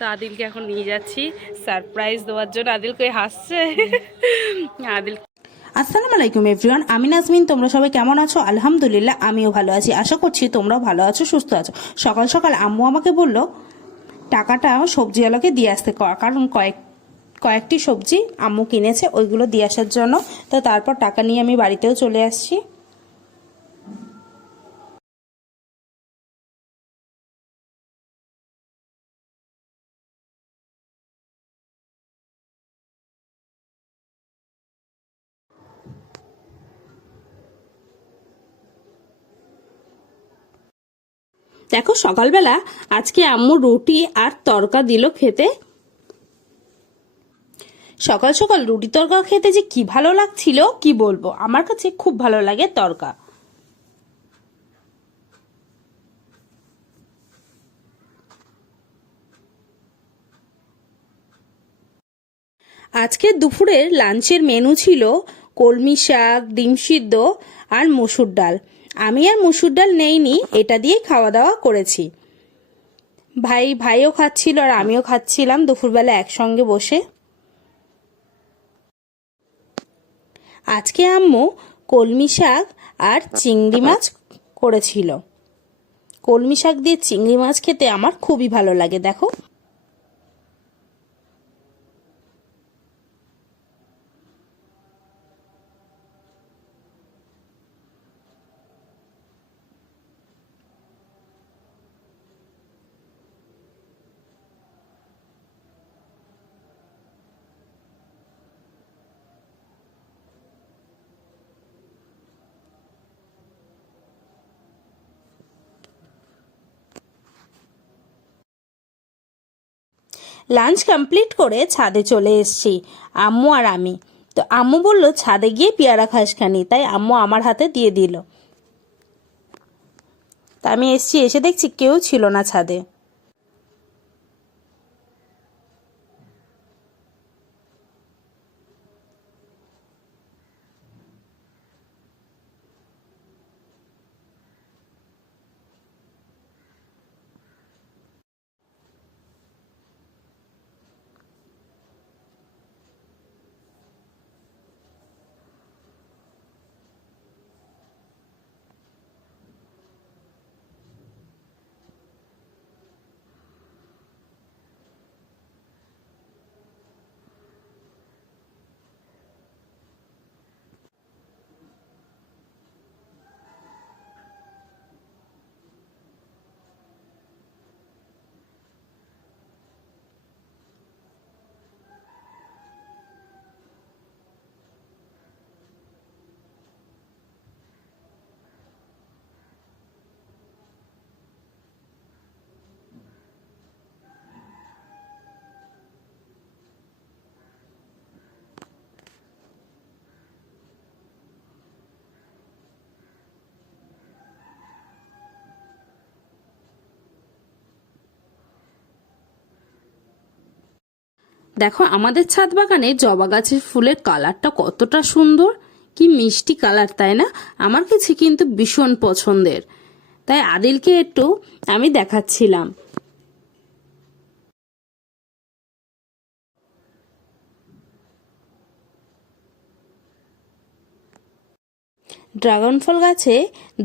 তো আদিলকে এখন নিয়ে যাচ্ছি। সারপ্রাইজ দেওয়ার জন্য আদিল কই হাসছে। আদিল আসসালামু আলাইকুম এভরিওয়ান আমি নাজমিন, তোমরা সবাই কেমন আছো? আলহামদুলিল্লাহ, আমিও ভালো আছি। আশা করছি তোমরাও ভালো আছো, সুস্থ আছো। সকাল সকাল আম্মু আমাকে বলল, টাকাটা সবজিওয়ালাকে দিয়ে আসতে কারণ কয়েক কয়েকটি সবজি আম্মু কিনেছে, ওইগুলো দিয়ে আসার জন্য। তো তারপর টাকা নিয়ে আমি বাড়িতেও চলে আসছি। দেখো, সকালবেলা আজকে আম্মু রুটি আর তরকা দিল খেতে। সকাল সকাল রুটি তরকা খেতে যে কি ভালো লাগছিল, কি বলব? আমার কাছে খুব ভালো লাগে তরকা। আজকে দুপুরের লাঞ্চের মেনু ছিল কলমি শাক, ডিম সিদ্ধ আর মসুর ডাল। আমি আর মুসুর ডাল নেইনি, এটা দিয়ে খাওয়া দাওয়া করেছি। ভাই, ভাইও খাচ্ছিল আর আমিও খাচ্ছিলাম দুপুরবেলা একসঙ্গে বসে। আজকে আম্মু কলমি শাক আর চিংড়ি মাছ করেছিল। কলমি শাক দিয়ে চিংড়ি মাছ খেতে আমার খুবই ভালো লাগে, দেখো। লাঞ্চ কমপ্লিট করে ছাদে চলে এসছি, আম্মু আর আমি। তো আম্মু বলল, ছাদে গিয়ে পেয়ারা খাস খানি। তাই আম্মু আমার হাতে দিয়ে দিল। তা আমি এসছি, এসে দেখছি কেউ ছিল না ছাদে। দেখো, আমাদের ছাদ বাগানে জবা গাছের ফুলের কালারটা কতটা সুন্দর। কি মিষ্টি কালার, তাই না? আমার কাছে কিন্তু ভীষণ পছন্দের। তাই আদিলকে একটু আমি দেখাচ্ছিলাম। ড্রাগন ফল গাছে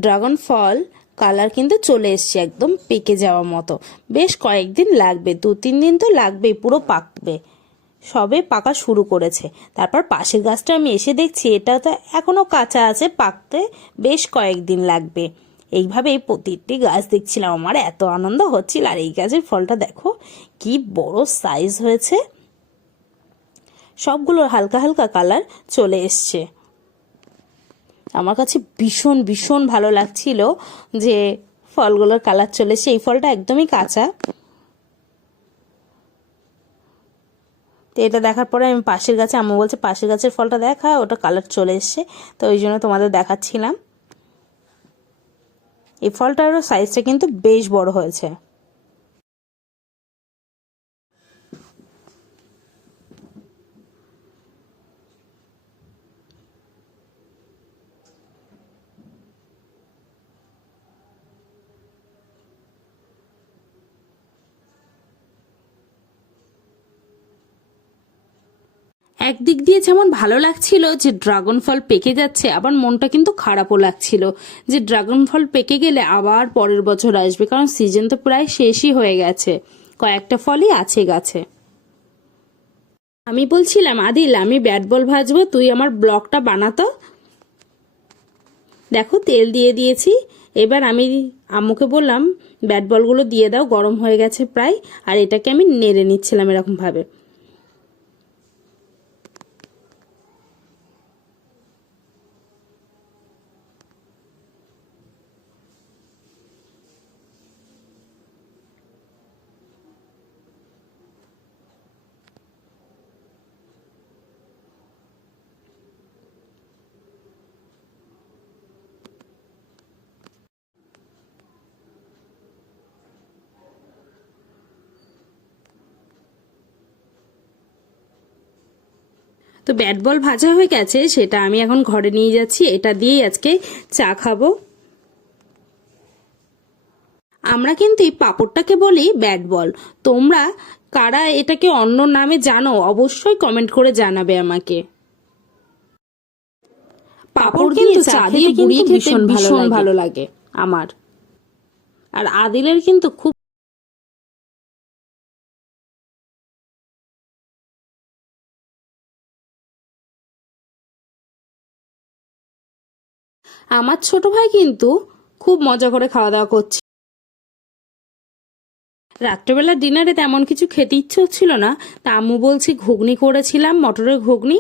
ড্রাগন ফল কালার কিন্তু চলে এসছে, একদম পেকে যাওয়া মতো। বেশ কয়েকদিন লাগবে দু তিন দিন তো লাগবেই, পুরো পাকবে। সবে পাকা শুরু করেছে। তারপর পাশের গাছটা আমি এসে দেখছি, এটা তো এখনও কাঁচা আছে, পাকতে বেশ কয়েকদিন লাগবে। এইভাবেই প্রতিটি গাছ দেখছিলাম, আমার এত আনন্দ হচ্ছিল। আর এই গাছের ফলটা দেখো, কি বড় সাইজ হয়েছে। সবগুলোর হালকা হালকা কালার চলে এসছে। আমার কাছে ভীষণ ভীষণ ভালো লাগছিল যে ফলগুলোর কালার চলেছে এই ফলটা একদমই কাঁচা। তো এটা দেখার পরে আমি পাশের গাছে, আম্মু বলছে, পাশের গাছের ফলটা দেখা ওটা কালার চলে এসছে। তো ওই জন্য তোমাদের দেখাচ্ছিলাম। এই ফলটারও সাইজটা কিন্তু বেশ বড় হয়েছে। একদিক দিয়ে যেমন ভালো লাগছিল যে ড্রাগন ফল পেকে যাচ্ছে, আবার মনটা কিন্তু খারাপও লাগছিল যে ড্রাগন ফল পেকে গেলে আবার পরের বছর আসবে, কারণ সিজন তো প্রায় শেষই হয়ে গেছে। কয়েকটা ফলই আছে গাছে। আমি বলছিলাম, আদিল, আমি ব্যাট বল ভাজবো, তুই আমার ব্লকটা বানাতো দেখো, তেল দিয়ে দিয়েছি। এবার আমি আম্মুকে বললাম, ব্যাট বলগুলো দিয়ে দাও, গরম হয়ে গেছে প্রায়, আর এটাকে আমি নেড়ে নিচ্ছিলাম এরকম তো ব্যাট বল ভাজা হয়ে গেছে সেটা আমি এখন ঘরে নিয়ে যাচ্ছি। এটা দিয়েই আজকে চা খাব। আমরা কিন্তু এই পাপড়টাকে বলি ব্যাট বল। তোমরা কারা এটাকে অন্য নামে জানো অবশ্যই কমেন্ট করে জানাবে আমাকে। পাপড় কিন্তু চা দিয়ে খেতে ভীষণ ভালো লাগে আমার। আর আদিলের কিন্তু খুব আমার ছোট ভাই কিন্তু খুব মজা করে খাওয়া দাওয়া করছে। রাত্রেবেলা ডিনারে তেমন কিছু খেতে ইচ্ছে হচ্ছিল না। তা আম্মু বলছি, ঘুগনি করেছিলাম, মটরের ঘুগনি।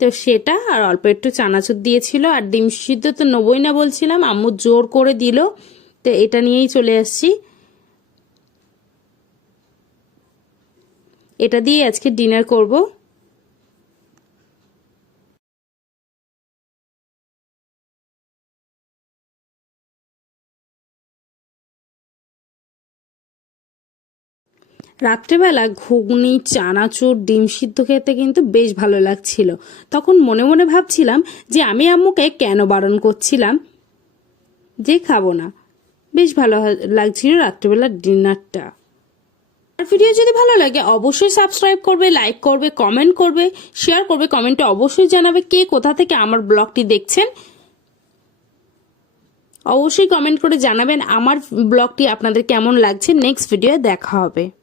তো সেটা আর অল্প একটু চানাচুর দিয়েছিল আর ডিম সিদ্ধ তো নেবই না বলছিলাম। আম্মু জোর করে দিল। তো এটা নিয়েই চলে আসছি। এটা দিয়ে আজকে ডিনার করব। রাত্রেবেলা ঘুগনি, চানাচুর, ডিম সিদ্ধ খেতে কিন্তু বেশ ভালো লাগছিল। তখন মনে মনে ভাবছিলাম যে আমি আম্মুকে কেন বারণ করছিলাম? যে খাব না। বেশ ভালো লাগছিল রাত্রেবেলার ডিনারটা। আর ভিডিও যদি ভালো লাগে, অবশ্যই সাবস্ক্রাইব করবে লাইক করবে কমেন্ট করবে শেয়ার করবে কমেন্টে অবশ্যই জানাবে কে কোথা থেকে আমার ব্লগটি দেখছেন। অবশ্যই কমেন্ট করে জানাবেন আমার ব্লগটি আপনাদের কেমন লাগছে। নেক্সট ভিডিও দেখা হবে।